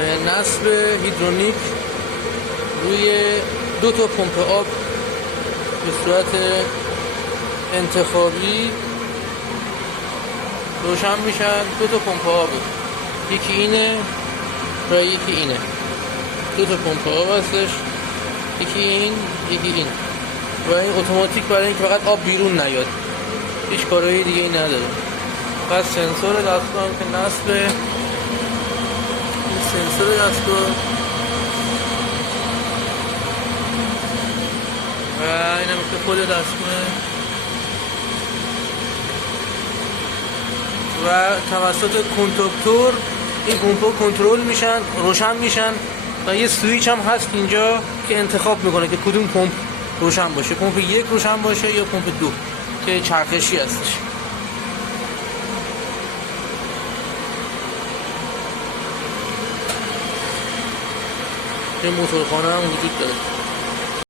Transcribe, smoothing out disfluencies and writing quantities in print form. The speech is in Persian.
نصب هیدرونیک روی 2 تا پمپ آب به صورت انتخابی روشن میشن. 2 تا پمپ آب، یکی اینه و یکی اینه. 2 تا پمپ آب هستش، یکی این یکی این، و این اتوماتیک برای اینکه فقط آب بیرون نیاد، هیچ کارایی دیگه این نداره. پس سنسور دستگاه هم که نصب این سنسور دستگاه و این هم که خود دستگاه و توسط کنتاکتور این پمپ‌ها کنترل میشن، روشن میشن و یه سویچ هم هست اینجا که انتخاب میکنه که کدوم پمپ روشن باشه، پمپ 1 روشن باشه یا پمپ 2 که چرخشی هستش. یه موتورخانه هم وجود داره.